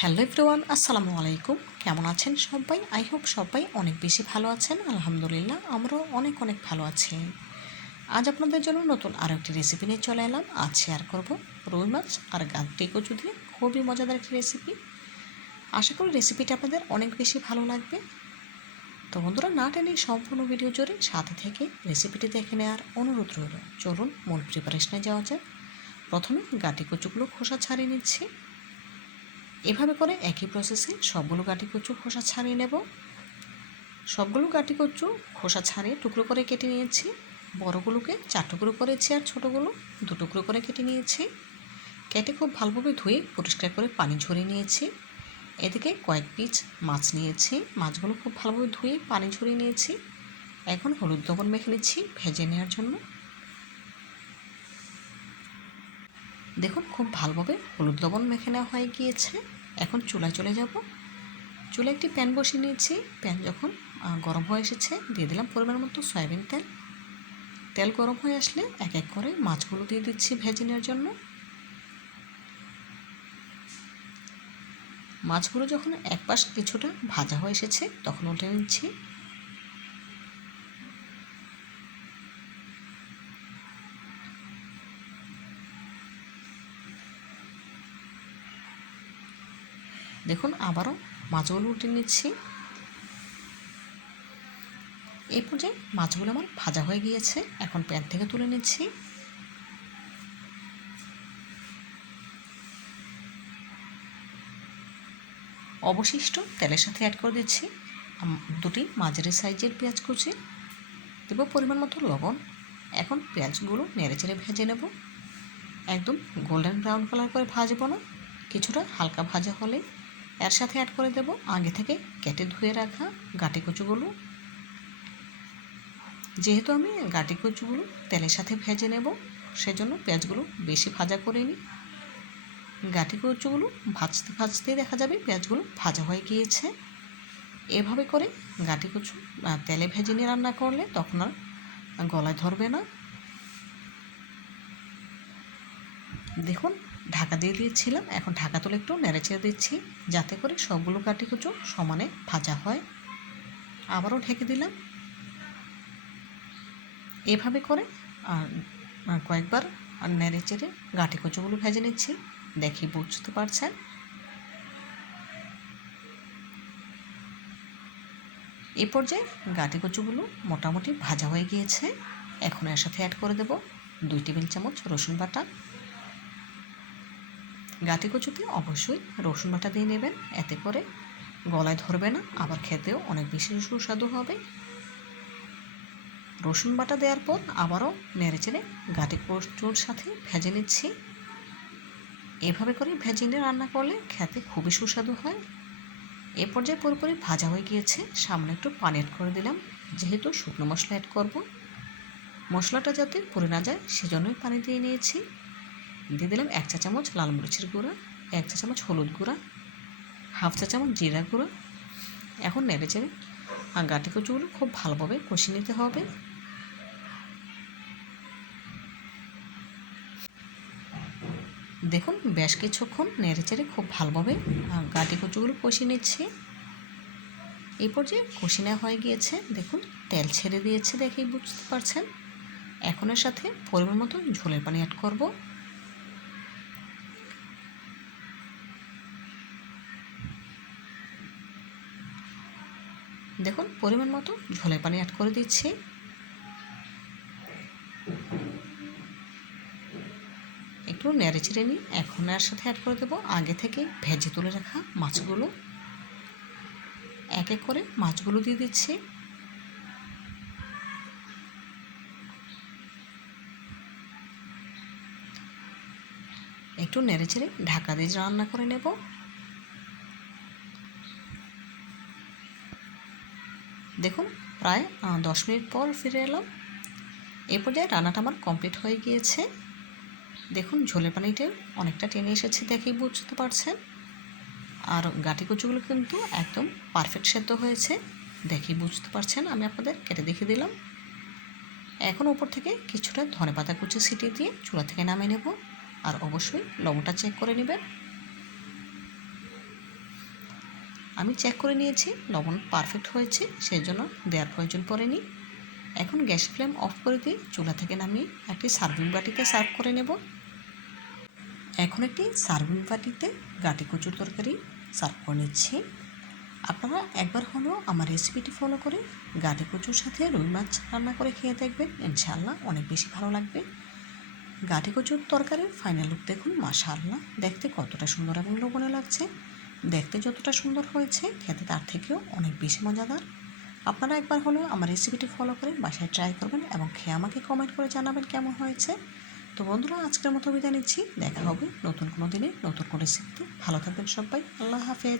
Hello everyone, আসসালামু আলাইকুম। কেমন আছেন সবাই? আই হোপ সবাই অনেক বেশি ভালো আছেন। আলহামদুলিল্লাহ, আমরাও অনেক ভালো আছি। আজ আপনাদের জন্য নতুন আরও একটি রেসিপি নিয়ে চলে এলাম। আজ শেয়ার করব রুই মাছ আর গাঁটি কচু দিয়ে খুবই মজাদার একটি রেসিপি। আশা করি রেসিপিটা আপনাদের অনেক বেশি ভালো লাগবে। তো বন্ধুরা, না টেনে সম্পূর্ণ ভিডিও জুড়ে সাথে থেকে রেসিপিটি দেখে নেওয়ার অনুরোধ রইল। চলুন মূল প্রিপারেশনে যাওয়া যাক। প্রথমে গাঁটি কচুগুলো খোসা ছাড়িয়ে নিচ্ছি। এভাবে করে একই প্রসেসে সবগুলো গাঁটি কচু খোসা ছাড়িয়ে নেব। সবগুলো গাঁটি কচু খোসা ছাড়িয়ে টুকরো করে কেটে নিয়েছি। বড়গুলোকে 4 টুকরো করেছি আর ছোটোগুলো 2 টুকরো করে কেটে নিয়েছি। কেটে খুব ভালোভাবে ধুয়ে পরিষ্কার করে পানি ঝরিয়ে নিয়েছি। এদিকে কয়েক পিস মাছ নিয়েছি। মাছগুলো খুব ভালোভাবে ধুয়ে পানি ঝরিয়ে নিয়েছি। এখন হলুদ লবণ মেখে নিচ্ছি ভেজে নেওয়ার জন্য। দেখুন, খুব ভালোভাবে হলুদ লবণ মেখে নেওয়া হয়ে গিয়েছে। এখন চুলায় চলে যাব। চুলায় একটি প্যান বসিয়ে নিয়েছি। প্যান যখন গরম হয়ে এসেছে, দিয়ে দিলাম পরিমাণ মতো সয়াবিন তেল। তেল গরম হয়ে আসলে এক এক করে মাছগুলো দিয়ে দিচ্ছি ভেজে নেওয়ার জন্য। মাছগুলো যখন এক পাশ কিছুটা ভাজা হয়ে এসেছে, তখন উল্টে নিচ্ছি। দেখুন, আবারও মাছগুলো উল্টে নিচ্ছি। এই পর্যায়ে মাছগুলো আমার ভাজা হয়ে গিয়েছে। এখন প্যান থেকে তুলে নিচ্ছি। অবশিষ্ট তেলের সাথে অ্যাড করে দিচ্ছি 2টি মাঝারি সাইজের পেঁয়াজ কুচি। দেবো পরিমাণ মতো লবণ। এখন পেঁয়াজগুলো নেড়েচেড়ে ভেজে নেব। একদম গোল্ডেন ব্রাউন কালার করে ভাজবো না, কিছুটা হালকা ভাজা হলে এর সাথে অ্যাড করে দেব আগে থেকে কেটে ধুয়ে রাখা গাঁটি কচুগুলো। যেহেতু আমি গাঁটি কচুগুলো তেলের সাথে ভেজে নেব, সেজন্য পেঁয়াজগুলো বেশি ভাজা করে নিই। গাঁটি কচুগুলো ভাজতে ভাজতেই দেখা যাবে পেঁয়াজগুলো ভাজা হয়ে গিয়েছে। এভাবে করে গাঁটি কচু তেলে ভেজে নিয়ে রান্না করলে তখন আর গলায় ধরবে না। দেখুন, ঢাকা দিয়ে দিয়েছিলাম। এখন ঢাকা তুলে একটু নেড়েচেড়ে দিচ্ছি, যাতে করে সবগুলো গাঁটি কচু সমানে ভাজা হয়। আবারও ঢেকে দিলাম। এভাবে করে কয়েকবার নেড়েচেড়ে গাঁটি কচুগুলো ভেজে নিচ্ছি। দেখি বুঝতে পারছেন। এই পর্যায়ে গাঁটি কচুগুলো মোটামুটি ভাজা হয়ে গিয়েছে। এখন এর সাথে অ্যাড করে দেব 2 টেবিল চামচ রসুন বাটা। গাঁটি কচুতে অবশ্যই রসুন বাটা দিয়ে নেবেন, এতে করে গলায় ধরবে না, আবার খেতেও অনেক বেশি সুস্বাদু হবে। রসুন বাটা দেওয়ার পর আবারও নেড়েচেড়ে গাঁটি কচুর সাথে ভেজে নিচ্ছি। এভাবে করে ভেজে নিয়ে রান্না করলে খেতে খুবই সুস্বাদু হয়। এ পর্যায়ে পুরোপুরি ভাজা হয়ে গিয়েছে। সামনে একটু পানি অ্যাড করে দিলাম, যেহেতু শুকনো মশলা অ্যাড করব। মশলাটা যাতে পুড়ে না যায় সেজন্যই পানি দিয়ে নিয়েছি। দিয়ে দিলাম 1 চা চামচ লাল মরিচের গুঁড়া, 1 চা চামচ হলুদ গুঁড়া, 1/2 চা চামচ জিরা গুঁড়া। এখন নেড়েচেড়ে গাঁটি কচুগুলো খুব ভালোভাবে কষিয়ে নিতে হবে। দেখুন, বেশ কিছুক্ষণ নেড়েচেড়ে খুব ভালোভাবে গাঁটি কচুগুলো কষিয়ে নিচ্ছি। এই পর্যায়ে কষি নেওয়া হয়ে গিয়েছে। দেখুন, তেল ছেড়ে দিয়েছে, দেখেই বুঝতে পারছেন। এখন এর সাথে পরিমাণ মতো ঝোলের পানি অ্যাড করব। দেখুন, পরিমাণ মতো ঝোলের পানি অ্যাড করে দিচ্ছি। একটু নেড়ে চেড়ে নিই। এখন এর সাথে অ্যাড করে দেবো আগে থেকে ভেজে তুলে রাখা মাছগুলো। এক এক করে মাছগুলো দিয়ে দিচ্ছি। একটু নেড়ে চেড়ে ঢাকা দিয়ে রান্না করে নেব। দেখুন, প্রায় 10 মিনিট পর ফিরে এলাম। এই পর্যায়ে রান্নাটা আমার কমপ্লিট হয়ে গিয়েছে। দেখুন, ঝোলের পানিটা অনেকটা টেনে এসেছে, দেখেই বুঝতে পারছেন। আর গাঁটি কচুগুলো কিন্তু একদম পারফেক্ট সেদ্ধ হয়েছে, দেখেই বুঝতে পারছেন। আমি আপনাদের কেটে দেখিয়ে দিলাম। এখন উপর থেকে কিছুটা ধনেপাতা কুচি ছিটিয়ে দিয়ে চুলা থেকে নামিয়ে নেব। আর অবশ্যই লবণটা চেক করে নেবেন। আমি চেক করে নিয়েছি লবণ পারফেক্ট হয়েছে, সেজন্য দেওয়ার প্রয়োজন পড়েনি। এখন গ্যাস ফ্লেম অফ করে দিয়ে চুলা থেকে নামিয়ে একটি সার্ভিং বাটিতে সার্ভ করে নেব। এখন একটি সার্ভিং বাটিতে গাটি কচুর তরকারি সার্ভ করে নিচ্ছি। আপনারা একবার হলেও আমার রেসিপিটি ফলো করে গাটি কচুর সাথে রুই মাছ রান্না করে খেয়ে দেখবেন, ইনশাআল্লাহ অনেক বেশি ভালো লাগবে। গাটি কচুর তরকারির ফাইনাল লুক দেখুন, মাশাআল্লাহ দেখতে কতটা সুন্দর এবং লোভনীয় লাগছে। দেখতে যতটা সুন্দর হয়েছে খেতে তার থেকেও অনেক বেশি মজাদার। আপনারা একবার হলেও আমার রেসিপিটি ফলো করে বাসায় ট্রাই করবেন এবং খেয়ে আমাকে কমেন্ট করে জানাবেন কেমন হয়েছে। তো বন্ধুরা, আজকের মতো বিদায় নিচ্ছি। দেখা হবে নতুন কোনো দিনে নতুন কোনো রেসিপিতে। ভালো থাকবেন সবাই, আল্লাহ হাফেজ।